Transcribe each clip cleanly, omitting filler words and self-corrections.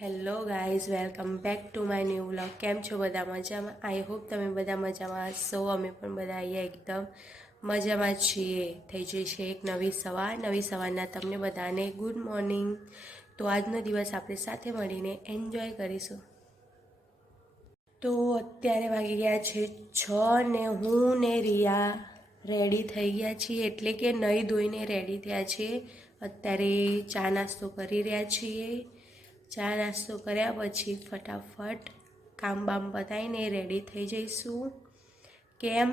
Hello guys, welcome back to my new vlog. કેમ છો બધા? મજામાં? આઈ હોપ તમે બધા મજામાં હશો. અમે પણ બધા અહીંયા એકદમ મજામાં છીએ. થઈ જશે એક નવી સવારના તમને બધાને ગુડ મોર્નિંગ. તો આજનો દિવસ આપણે સાથે મળીને એન્જોય કરીશું. તો અત્યારે વાગી ગયા છે 6 ને હું ને રિયા રેડી થઈ ગયા છીએ, એટલે કે નહીં ધોઈને રેડી થયા છીએ. અત્યારે ચા નાસ્તો કરી રહ્યા છીએ. ચા નાસ્તો કર્યા પછી ફટાફટ કામ બામ પતાવીને રેડી થઈ જઈશું. કેમ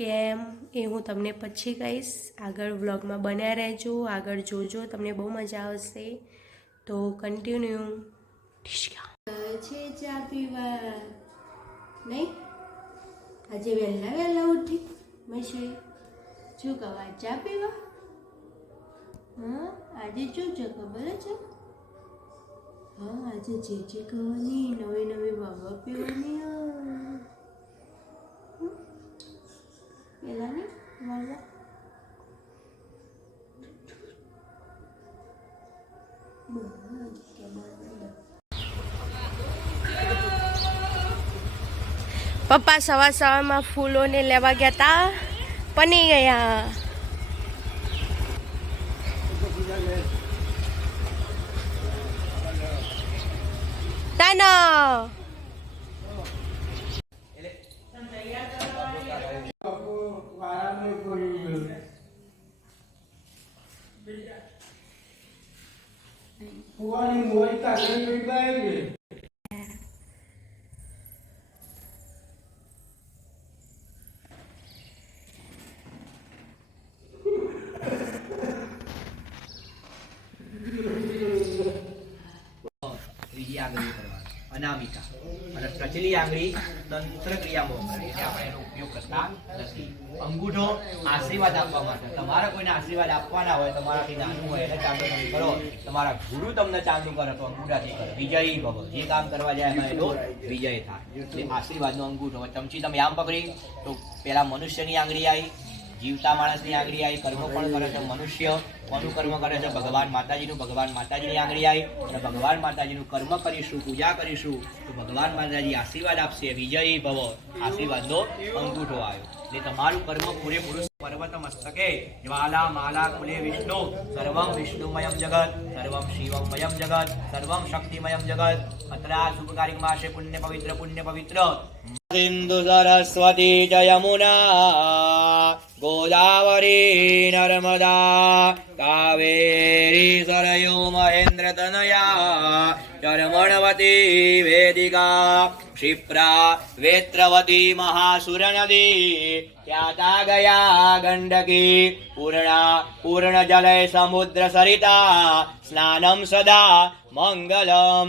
કેમ એ હું તમને પછી કહીશ. આગળ વ્લોગમાં બન્યા રહેજો, આગળ જોજો, તમને બહુ મજા આવશે. તો કન્ટિન્યુ. છે ચા પીવા નહીં? આજે વહેલા ઉઠી મશી શું કહેવા ચા પીવા? હા, આજે શું છે ખબર છે? હા, આજે જે ખાવાની, નવી વાવા પીવાની. પેલાની વાવા પપ્પા સવારમાં ફૂલોને લેવા ગયા તા, પની ગયા. તાના ત્રીજી આંગળી કરવાની અનામિકા અને ટચલી આંગળી તંત્ર ક્રિયામાં કરે એટલે આપણે એનો ઉપયોગ કરતા નથી. અંગૂઠો આશીર્વાદ આપવા માટે. તમારે કોઈને આશીર્વાદ આપવાના હોય, તમારાથી નાનું હોય એને ચાંદો તમે કરો, તમારા ગુરુ તમને ચાંદો કરે તો અંગૂઠાથી કરો. વિજયી ભવ. જે કામ કરવા જાય એમાં એનો વિજય થાય. એટલે આશીર્વાદનો અંગૂઠો. ચમચી તમે આમ પકડી તો પેલા મનુષ્યની આંગળી આવી, જીવતા માણસની આંગળી આવી. કર્મ પણ કરે છે મનુષ્ય, કોનું કર્મ કરે છે? ભગવાન માતાજીનું. ભગવાન માતાજીની આંગળી આવી અને ભગવાન માતાજીનું કર્મ કરીશું, પૂજા કરીશું તો ભગવાન માતાજી આશીર્વાદ આપશે. વિજયી ભવ. આશીર્વાદનો અંગૂઠો આવ્યો. એટલે તમારું કર્મ પૂરેપૂરું. પર્વત મસ્તકે જ્વાલા માલા કુલે વિષ્ણુ સર્વમ વિષ્ણુમયમ જગત સર્વમ શિવમયમ જગત સર્વમ શક્તિમયમ જગત. અત્રા શુભકારિક માસે પુણ્ય પવિત્ર સિંધુ સરસ્વતી જ યમુના ગોદાવરી નર્મદા કાવેરી સરયુ મહેન્દ્ર તનયા ચરમણવતી વેદિકા ક્ષિપ્રા વેત્રવતી મહાસુર નદી ખ્યાતા ગયા ગંડકી પૂર્ણ જલય સમુદ્ર સરિતા સ્નાનમ સદા મંગલમ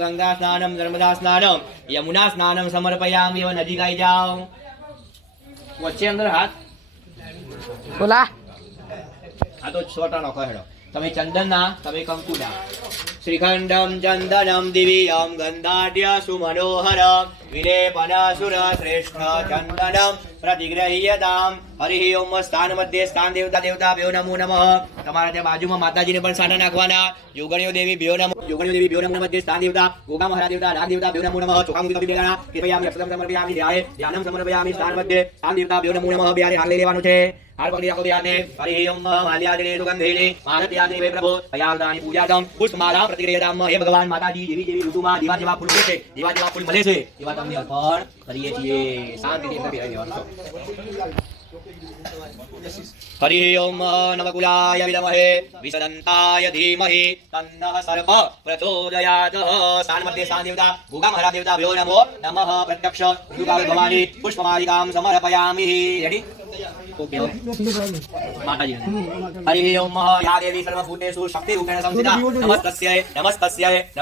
ગંગા સ્નાનમ નર્મદા સ્નાનમ યમુના સ્નાનમ સમર્પયામિ. હવે નજીક આવી જાઓ. વચ્ચે અંદર હાથ બોલા. આ તો છોટા નોખો હેડો. તમે ચંદનના, તમે કંકુના. શ્રીખંડમ ચંદનમ દિવ્યમ ગંધાઢ્ય સુમનોહર વિલેપન સુર શ્રેષ્ઠ ચંદનમ પ્રતિગ્રહ્યતામ. હરિ ઓમ. સ્થાન મધ્ય સ્થાન દેવતા ભ્યો નમો નમઃ. તમારા ત્યાં બાજુમાં માતાજીને પણ સાના નાખવાના. યોગણીઓ દેવી ભ્યો નમો મધ્ય સ્થાન દેવતા ગોગા મહારાજ દેવતા રાજ દેવતા ભ્યો નમો નમઃ. ચોખા મુખી બેલાના કૃપયામિ અક્ષતમ સમર્પયામિ ધ્યાનમ સમર્પયામિ. સ્થાન મધ્ય સ્થાન દેવતા ભ્યો નમો નમઃ. બિહારે હાલ લઈ લેવાનું છે. હાર પકડી રાખો ધ્યાને. હરિ ઓમ માલ્યાદિને સુગંધેને માનત્યાદિને વે પ્રભો ભયાલદાની પૂજાદમ પુષ્પમાલા પ્રતિક્રિયાદમ. હે ભગવાન માતાજી, જેવી ઋતુમાં જેવા જેવા ફૂલ છે, જેવા ફૂલ મળે છે એવા તમને અર્પણ કરીએ છીએ. શાંતિથી બેસી રહેવાનું. હરિ ઓમ નવકુલાય વિદ્મહે વિસદંતાય ધીમહિ તન્નઃ સર્પ પ્રચોદયાત. સ્થાન મધ્ય સ્થાન દેવતા ગોગા મહારાજ દેવતા ભ્યો નમો નમઃ. પ્રત્યક્ષ ઋતુકાલ ભવાની પુષ્પમાલિકામ સમર્પયામિ. રેડી? ઓકે. માતાજી હરિ ઓમ. યા દેવી સર્વભૂતેષુ શક્તિરૂપેણ સંસ્થિતા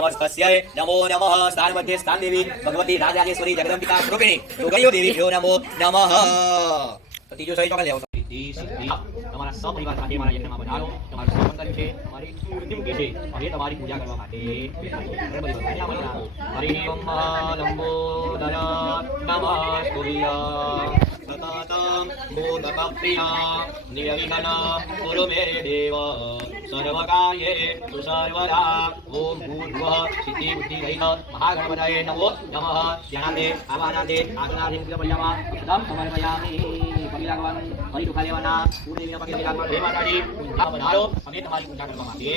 નમસ્તસ્યૈ નમો નમઃ. સ્થાન મધ્ય સ્થાન દેવી ભગવતી રાજરાજેશ્વરી જગદંબિકા સ્વરૂપિણી યોગણીઓ દેવી ભ્યો નમો નમઃ. ત્રીજો સહી ચોકલ લેવો. તમારા સપરિવાર સાથે મારા યજ્ઞમાં પધારો. તમારું સ્વાગત કર્યું છે, તમારી મૂર્તિ મૂકી છે. હવે તમારી પૂજા કરવા માટે હરિ ઓમ લંબોદર નમઃ સતતમ भूतकप्रिया निर्विघ्न कुरु मे देव सर्वकार्ये सुसर्वदा ओम भूर्भुवः सिद्धि बुद्धि रहित महागणपतये नमो नमः ध्यानाते आवाहनाते आगनादि मुख्यपरियमा सदं समर्पयामि पवित्रगवान हरिदुखालेवना पूर्णिमा पवित्रगवान हे माताजी उन्धा पधारो हमें तुम्हारी पूजा કરવા માટે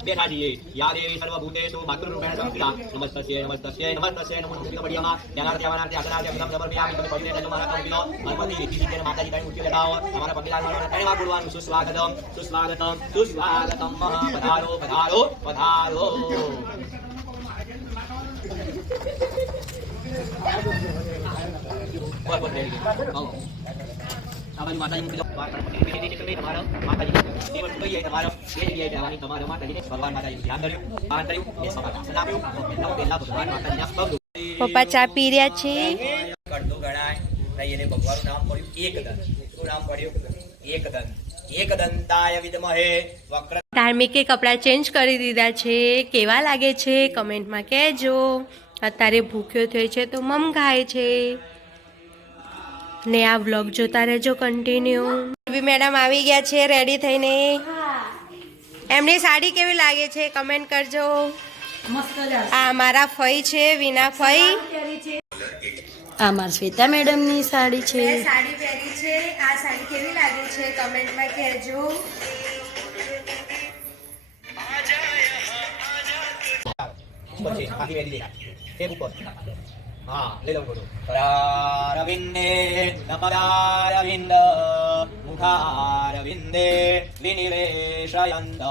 બેઠા છીએ યા દેવી સર્વભૂતેષુ માતૃરૂપેણ સંસ્થિતા નમસ્તસ્ય નમસ્તસ્ય નમસ્તસ્ય નમો મુખ્યપરિયમા ध्यानाते आवाहनाते आगनादि सदं समर्पयामि તમે પવિત્ર જન્મ મારા કૃપિનો ગણપતિ વિધિ માતાજી કઈ મૂર્તિ લગાવો તમારા પગલામાં પહેલા બોલવાનું સુસ્વાગતમ સુસ્વાગતમ સુસ્વાગતમ પધારો પધારો પધારો બોલ બોલ આબાની માતાજી મૂકી દો ગણપતિ વિધિ કરી તમારો માતાજી દેવન કહીએ તમારો એ જગ્યાએ જવાની તમારો માતાજીને ભગવાન માતાજી ધ્યાન કર્યું પાન કર્યું એ સમાધાન આપ્યું પહેલા ભગવાન માતાજીના પગ પપ્પા ચા પી રહ્યા છે કરતો ગણાય નહીં એને ભગવાનનું નામ પડ્યું એકદંત શું નામ પડ્યું એકદંત એકદંતાય વિદ્મહે વક્ર ધાર્મિકે કપડાં ચેન્જ કરી દીધા છે કેવા લાગે છે કમેન્ટમાં કહેજો અત્યારે ભૂખ્યો થયો છે તો મમ ખાય છે ને આ વ્લોગ જોતા રહેજો કન્ટિન્યુ મેડમ આવી ગયા છે રેડી થઈને એમની સાડી કેવી લાગે છે કમેન્ટ કરજો આ મારા ફઈ છે વિના ફઈ આ મારી શ્વેતા મેડમની સાડી છે સાડી પહેરી છે આ સાડી કેવી લાગે છે કમેન્ટમાં કહેજો પછી આખી વેદી દેખાય ટેપ ઉપર હા લઈ લઉં ફોટો પરારવિંદે નમદારવિંદ મુખારવિંદે વિનિવેશયંત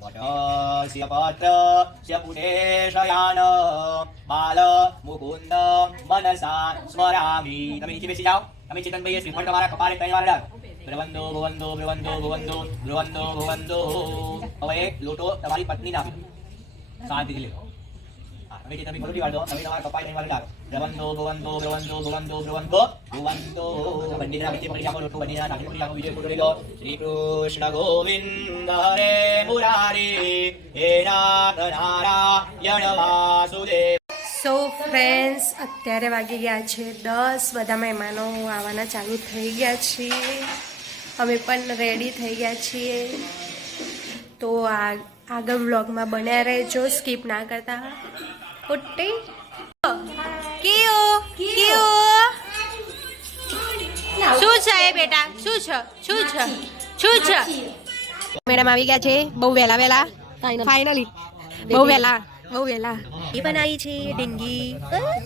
વટસ્ય પત્રસ્ય પુરેશયાન બાલ મુકુંદ મનસા સ્મરામિ તમે નીચે બેસી જાઓ તમે ચેતનભાઈ શ્રીફળ તમારા કપાળે ત્રણ વાર ડાળો બ્રવંદો ભવંદો બ્રવંદો ભવંદો બ્રવંદો ભવંદો હવે એક લોટો તમારી પત્નીને આપી દો શાંતિથી લેવો હવે જે તમે ખોટી વાળો તમે તમારા કપાળે ત્રણ વાર ડાળો બ્રવંદો ભવંદો બ્રવંદો ભવંદો બ્રવંદો ભવંદો બંદીના વચ્ચે પડી જાઓ લોટો બંદીના નાખી પડી જાઓ વિજય ફોટો લઈ લો શ્રી કૃષ્ણ ગોવિંદ હરે મુરારી હે નાથ નારાયણ વાસુદેવ સો ફ્રેન્ડ્સ અત્યારે વાગી ગયા છે 10 બધા મહેમાનો આવવાના ચાલુ થઈ ગયા છે અમે પણ રેડી થઈ ગયા છીએ તો આગળ વ્લોગમાં બન્યા રહેજો સ્કીપ ના કરતા ઉટ્ટી શું છે બેટા શું છે મેડમ આવી ગયા છે બહુ વહેલા ફાઇનલી બહુ વહેલા એ પણ આવી છે ડીંગી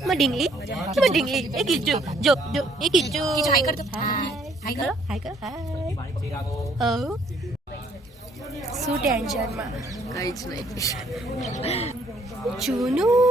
ડીંગલી એ કીચુ જો એ કીચુ હાય કર હાય શું ટેન્શનમાં કઈ જ નહીં ચૂનું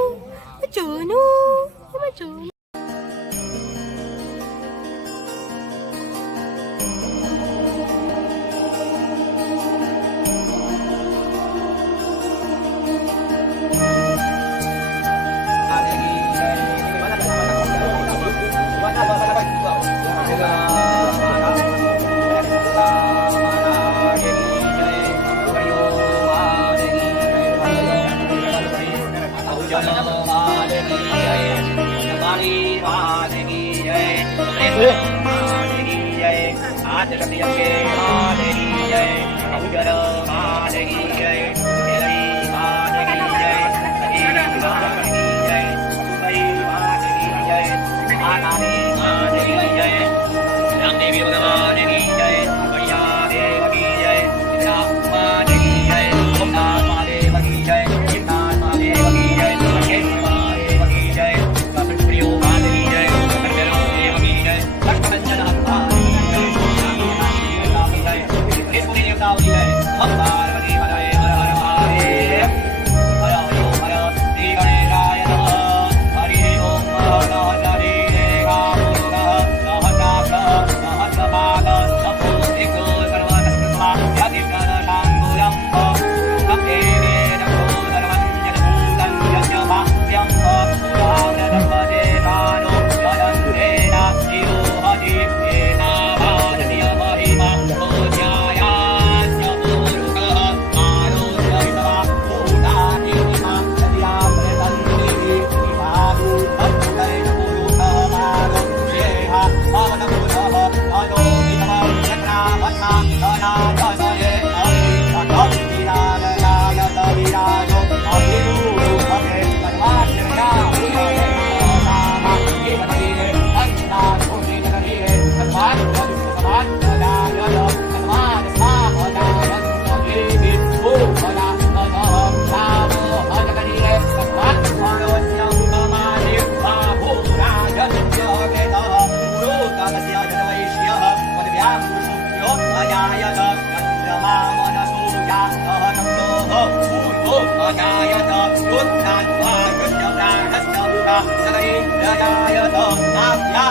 जायत रुद्रात्मा रुद्रप्राणस्तमुखा सगरे जायत नाभ्या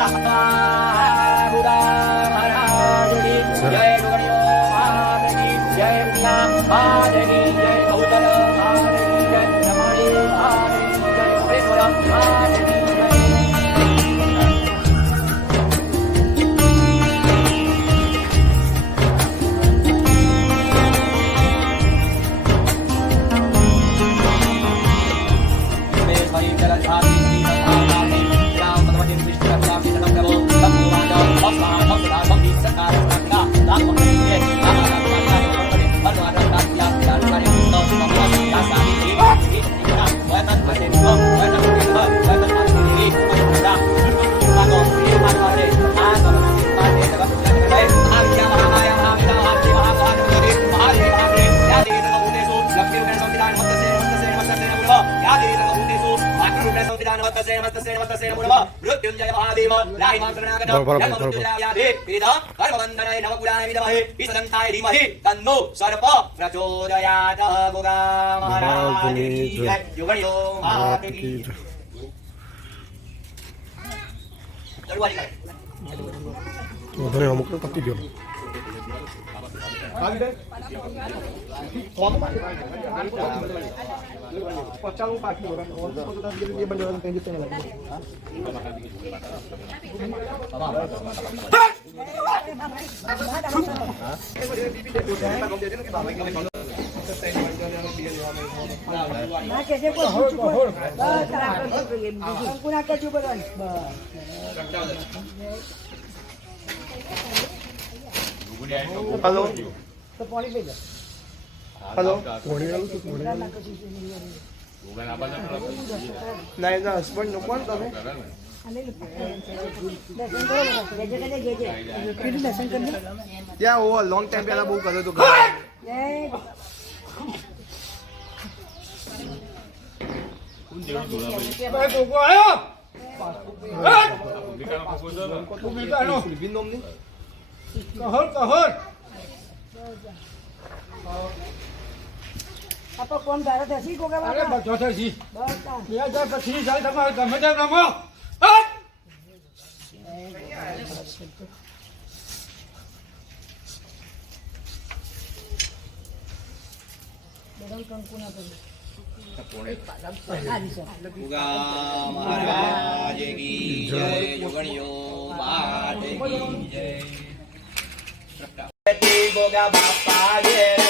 बुधा महाराज की जय गुरुदेव महाराज की जय पिता महाराज की जय गौतम महाराज की जय रमणी महाराज की जय महेश्वर महाराज की जय मृत्युंजय महादेव राहिमां शरणागत जन्ममृत्युंजयादे पीडिता कर्मबन्धनाय नवकुलाय विद्महे ईशदन्ताय धीमहि तन्नो सर्प प्रचोदयात् गोगा महाराज की जय युगण्यो महाराज की जय दरबारी का ધને અમુક પતી ગયો हेलो हेलो नहीं ना हस्बैंड नो कौन તમે ત્યાં ઓ લોંગ ટાઈમ પહેલા બહુ કર્યો તો apa કોણ ગારો થસી કોકા અરે બાપા બધો થશી બસ 2025 સાલ તમારે ગમે તેમ રમો બદલ કંકુના પર गोगा महाराज की जय युगण्यो महाराज की जय गोगा बापा जय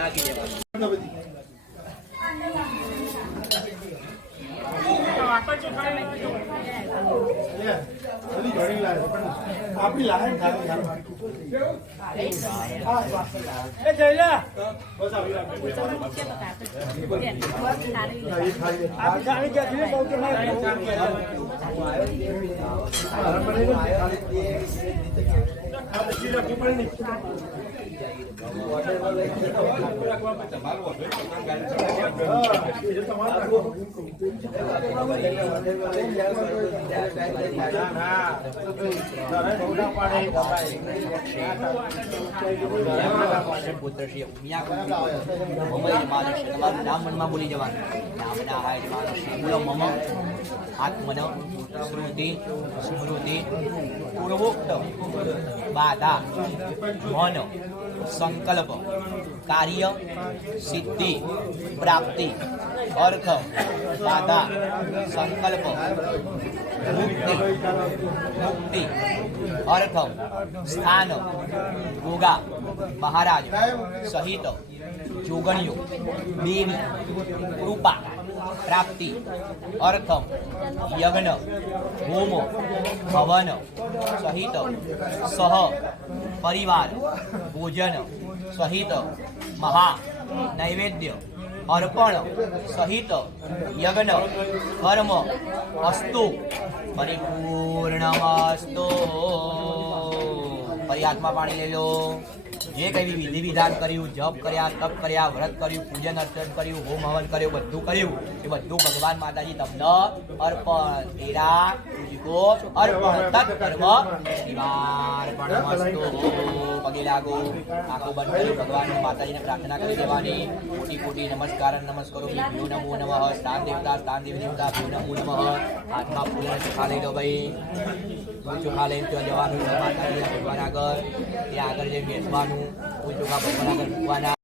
લાગી દેવાનું. આપણી લાઈન એ જયલા બસ આવી આપણી સારી જતી બહુ તો પુત્ર શ્રી ઉમિયા તમારું નામ મનમાં બોલી જવાનું. નામના હાય માનુષી બોલો મમ આત્મન શ્રુતિ સ્મૃતિ પૂર્વોક્ત બાધા મન સંકલ્પ કાર્ય સિદ્ધિ પ્રાપ્તિ અર્થ બાધા સંકલ્પ મુક્તિ અર્થ સ્થાન ગોગા મહારાજ સહિત જોગણીઓ દેવી કૃપા પ્રાપ્તિ અર્થમ યજ્ઞ હોમ હવન સહિત સહ પરિવાર ભોજન સહિત મહા નૈવેદ્ય અર્પણ સહિત યજ્ઞ કર્મ અસ્તુ પરિપૂર્ણમસ્તુ. ફરી હાથમાં પાણી લઈ લો. જે કઈ વિધિ વિધાન કર્યું, જપ કર્યા, તપ કર્યા, વ્રત કર્યું, પૂજન અર્ચન કર્યું, હોમ હવન કર્યું, બધું કર્યું એ બધું ભગવાન માતાજી તમને અર્પણ. તેરા તુજકો અર્પણ તત્ કર્મ શિવાર્પણમસ્તુ. પગે લાગો, આંખો બંધ કરી ભગવાન માતાજીને પ્રાર્થના કરી દેવાની. કોટી કોટી નમસ્કાર નમસ્કારો. ભ્યો નમો નમઃ. સ્થાન દેવતા ભ્યો નમો નમઃ. હાથમાં ફૂલ ચોખા લઈ લો ભાઈ. ચોખા લઈને ત્યાં જવાનું માતાજી ભગવાન આગળ. ત્યાં આગળ જઈને બેસવાનું. ચોખા ભગવાન આગળ મૂકવાના.